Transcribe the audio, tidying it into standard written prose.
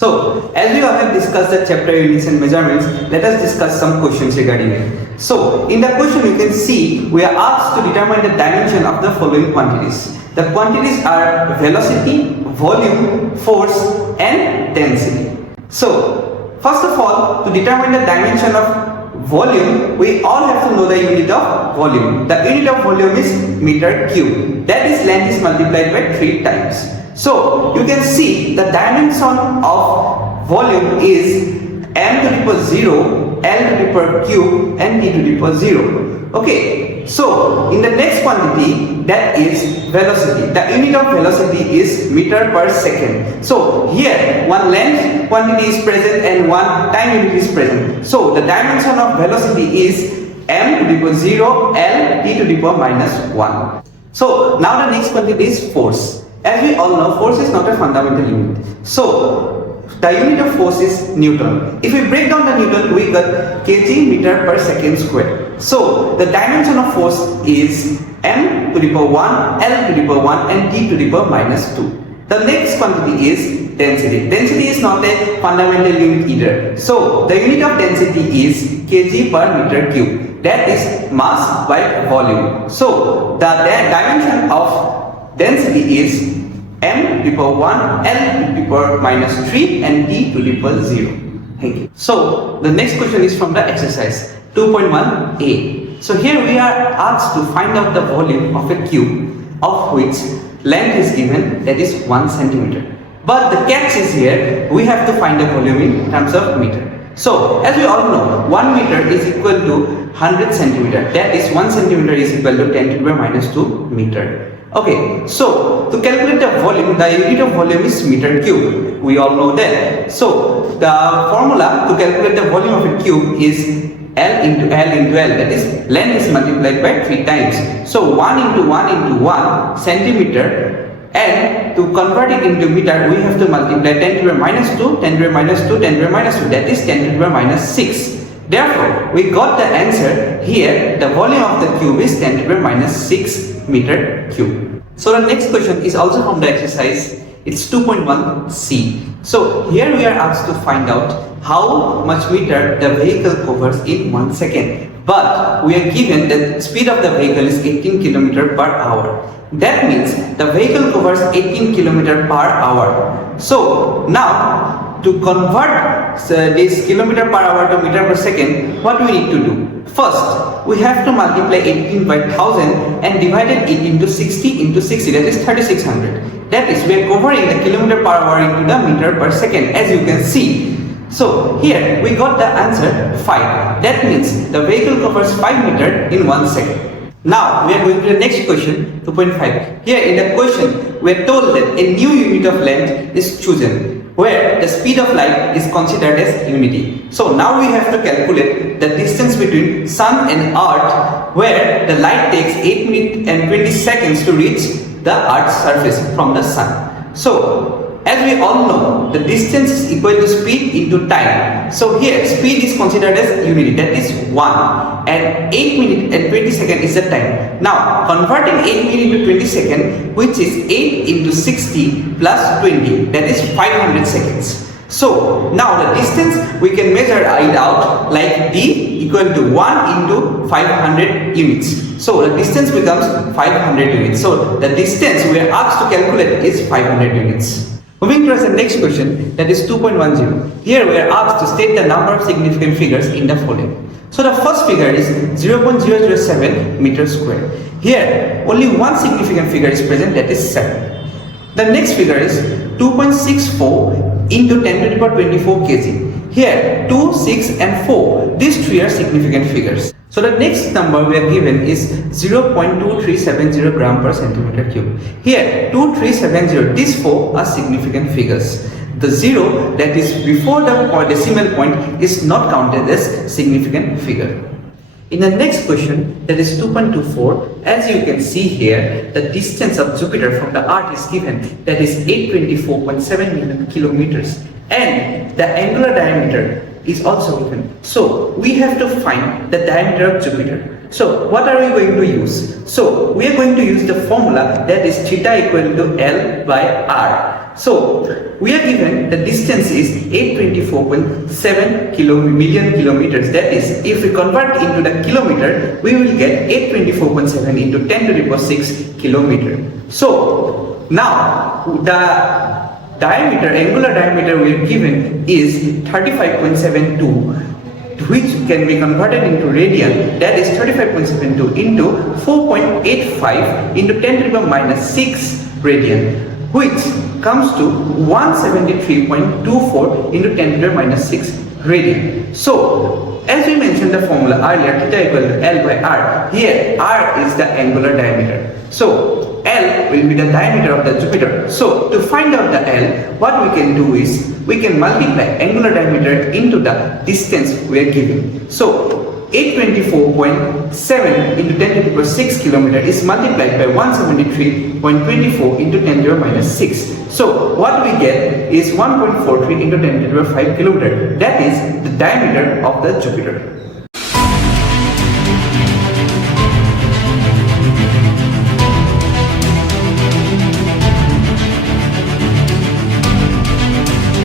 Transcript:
So, as we all have discussed the chapter units and measurements, let us discuss some questions regarding it. So, in the question you can see, we are asked to determine the dimension of the following quantities. The quantities are velocity, volume, force and density. So, first of all, to determine the dimension of volume, we all have to know the unit of volume. The unit of volume is meter cube. That is, length is multiplied by 3 times. So, you can see the dimension of volume is m to the power 0, l to the power cube and t to the power 0. Okay, so in the next quantity, that is velocity. The unit of velocity is meter per second. So here one length quantity is present and one time unit is present. So the dimension of velocity is m to the power 0, l, t to the power minus 1. So now the next quantity is force. As we all know, force is not a fundamental unit. So the unit of force is Newton. If we break down the Newton, we got kg meter per second square. So the dimension of force is m to the power 1, l to the power 1 and t to the power minus 2. The next quantity is density. Density is not a fundamental unit either. So the unit of density is kg per meter cube. That is mass by volume. So the dimension of density is m to the power 1, l to the power minus 3 and t to the power 0. Thank you. So the next question is from the exercise 2.1a. So here we are asked to find out the volume of a cube of which length is given, that is 1 centimeter. But the catch is here, we have to find the volume in terms of meter. So as we all know, 1 meter is equal to 100 centimeter. That is 1 centimeter is equal to 10 to the power minus 2 meter. Okay, so to calculate the volume, the unit of volume is meter cube. We all know that. So the formula to calculate the volume of a cube is L into L into L. That is, length is multiplied by 3 times. So 1 into 1 into 1 centimeter, and to convert it into meter, we have to multiply 10 to the power minus 2, 10 to the power minus 2, 10 to the power minus 2. That is 10 to the power minus 6. Therefore, we got the answer here. The volume of the cube is 10 to the power minus 6 meter cube. So the next question is also from the exercise. It's 2.1c. So here we are asked to find out how much meter the vehicle covers in 1 second. But we are given that the speed of the vehicle is 18 km per hour. That means the vehicle covers 18 km per hour. So now to convert this kilometer per hour to meter per second, what we need to do? First, we have to multiply 18 by 1000 and divide it into 60 into 60, that is 3600. That is, we are covering the kilometer per hour into the meter per second, as you can see. So here we got the answer 5. That means the vehicle covers 5 meter in 1 second. Now we are going to the next question, 2.5. Here in the question, we are told that a new unit of length is chosen, where the speed of light is considered as unity. So now we have to calculate the distance between Sun and Earth, where the light takes 8 minutes and 20 seconds to reach the Earth's surface from the Sun. So as we all know, the distance is equal to speed into time. So here speed is considered as unity, that is 1, and 8 minutes and 20 seconds is the time. Now converting 8 minutes to 20 seconds, which is 8 into 60 plus 20, that is 500 seconds. So now the distance we can measure it out like d equal to 1 into 500 units. So the distance becomes 500 units. So the distance we are asked to calculate is 500 units. Moving towards the next question, that is 2.10. Here we are asked to state the number of significant figures in the following. So the first figure is 0.007 meter square. Here only one significant figure is present, that is 7. The next figure is 2.64 into 10 to the power 24 kg. Here 2, 6 and 4. These three are significant figures. So the next number we are given is 0.2370 gram per centimeter cube. Here 2370, these 4 are significant figures. The 0 that is before the decimal point is not counted as significant figure. In the next question, that is 2.24, as you can see here, the distance of Jupiter from the Earth is given, that is 824.7 million kilometers, and the angular diameter is also given. So we have to find the diameter of Jupiter. So what are we going to use? So we are going to use the formula, that is theta equal to L by R. So we are given the distance is 824.7 million kilometers. That is, if we convert into the kilometer, we will get 824.7 into 10 to the power 6 kilometer. So now the diameter, angular diameter we are given is 35.72, which can be converted into radian. That is 35.72 into 4.85 into 10 to the power minus 6 radian, which comes to 173.24 into 10 to the power minus 6 radian. So as we mentioned the formula earlier, theta equal to L by R. Here R is the angular diameter. So L will be the diameter of the Jupiter. So to find out the L, what we can do is we can multiply angular diameter into the distance we are given. So 824.7 into 10 to the power 6 kilometer is multiplied by 173.24 into 10 to the power minus 6. So what we get is 1.43 into 10 to the power 5 kilometer. That is the diameter of the Jupiter.